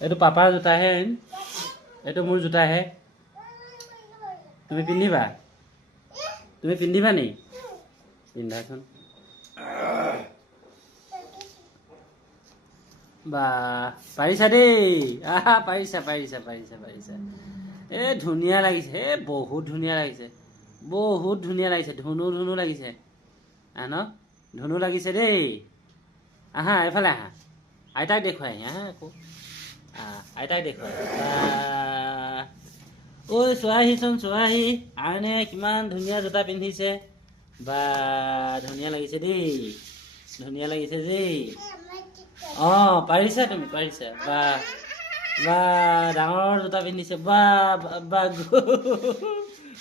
এইটো পাপাৰ জোতাহে এইটো মোৰ জোতাহে তুমি পিন্ধিবা নি পিন্ধাচোন বা পাৰিছা দেই আহা পাৰিছা এ ধুনীয়া লাগিছে বহুত ধুনীয়া লাগিছে ধুনু লাগিছে ন ধুনু লাগিছে দেই আহা এফালে আহা আইতাক দেখুৱাই আহা আকৌ আইতাক দেখুৱাই ঐ চোৱাহিচোন চোৱাহি আইনে কিমান ধুনীয়া জোতা পিন্ধিছে বা ধুনীয়া লাগিছে দেই পাৰিছা তুমি পাৰিছা বা ডাঙৰ জোতা পিন্ধিছে বা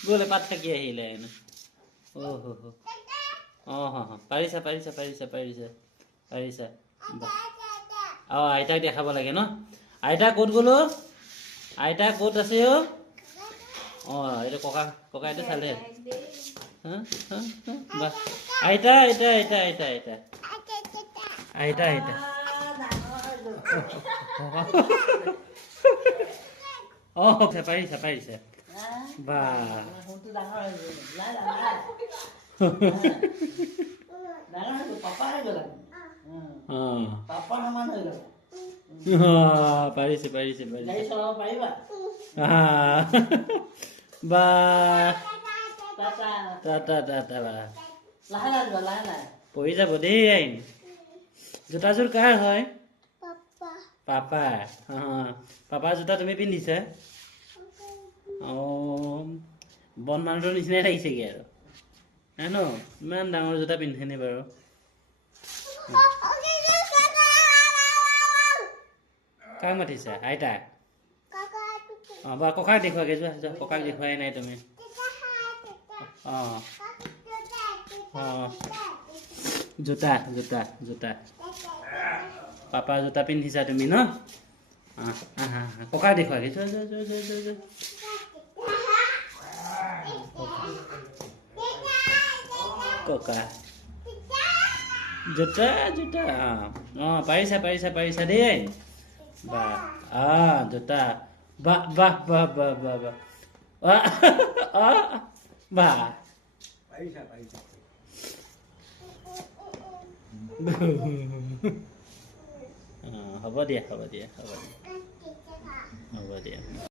গ'ল এপাত থাকি আহিলে পাৰিছা আইতাক দেখাব লাগে ন আইতা ক'ত গ'ল আইতা ক'ত আছে এইটো ককাইটো চালে আইতা পাৰিছা বা পাৰিছে বা পৰি যাব দেই আইন জোতাযোৰ কাৰ হয় পাপাৰ জোতা তুমি পিন্ধিছা বন মানুহটোৰ নিচিনাই লাগিছেগে আৰু ন ইমান ডাঙৰ জোতা পিন্ধেনে বাৰু কাক মাতিছা আইতা বা ককাক দেখুৱাগে যোৱা ককাক দেখুৱাই নাই তুমি জোতা পাপাৰ জোতা পিন্ধিছা তুমি ন ককাক দেখুৱাগে যোৱা ককা জোতা পাৰিছা দেই বা জোতা বাহ হ'ব দিয়া